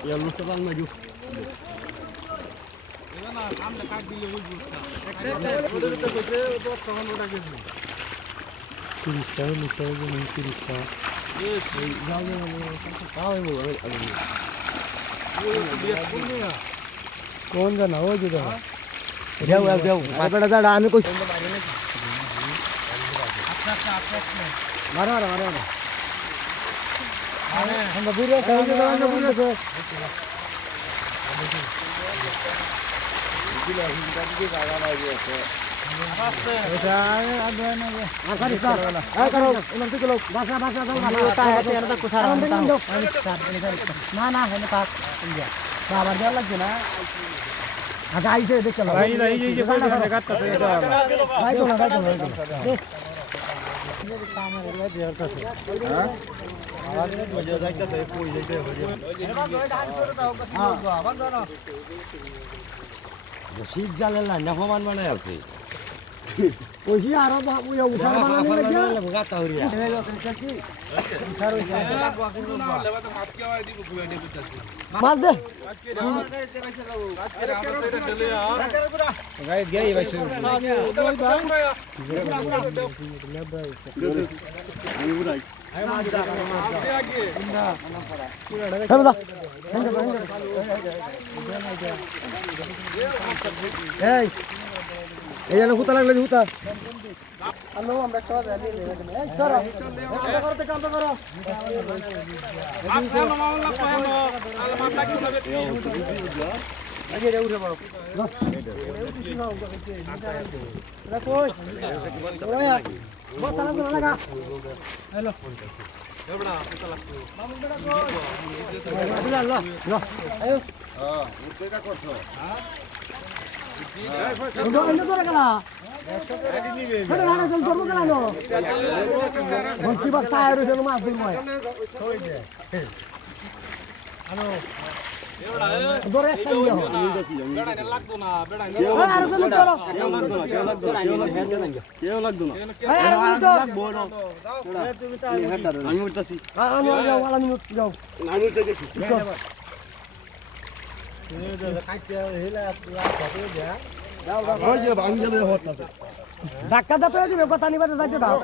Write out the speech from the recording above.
Ya lu sebang maju. कौन सा ना हो जिधर जाओ यार जाओ बेटा जा आने कुछ मारो मारो मारो हम बुरे कहीं से दवाई बुरे से ऐसा अब ना आखिर सर आ करो उन्हें तो लोग भाषा भाषा तो होता है तेरा तो कुछ आराम ना ना है ना इंडिया बाबर जा लग ना आगे आई से देख चलो भाई नहीं ये कोई जगह तो भाई तो लगा दो देख ये काम है रे देर का से हां आवाज में मजा जाके तो कोई जैसे हो गया हां बंद ना শীত জ্বালে না নফমান মানে আছে ওই আর বাবু ইয়া উসার বানানি লাগিয়া গাতা হরিয়া উসার হইছে মাছ দে গায় গেই ভাই আমি বুড়াই আয় মাছ দা আগে ইন্দা চল দা এই এই জানো হুতা লাগলে হুতা আলো আমরা একটা জানি এই সর কাম করতে কাম করো আসসালামু আলাইকুম আল মামলা কি হবে আগে রে উঠে পড়ো রে কই ওয়া বোতল লাগা হ্যালো এবড়া বোতল লাগতো মামু বেটা কই আল্লাহ লো আয়ো হ্যাঁ উঠেটা করছো হ্যাঁ বন্ধ করে গেলা একই নিবে ছোট রানা চল করব গেলা নো বন্তি বাক সাইর হইছে মাছ দিই মই কই দে হ্যালো এবড়া ধরে একটা নিও বেড়া নে লাগতো না বেড়া নে আর চল করো কেউ লাগতো না কেউ লাগতো না আর লাগবো না তুমি তো আমি উঠতাছি আমি যাও ওয়ালা মিনিট যাও আমি উঠতে দেখি ধাক্কা দাও তো কথা নিবাতে যাইতে দাও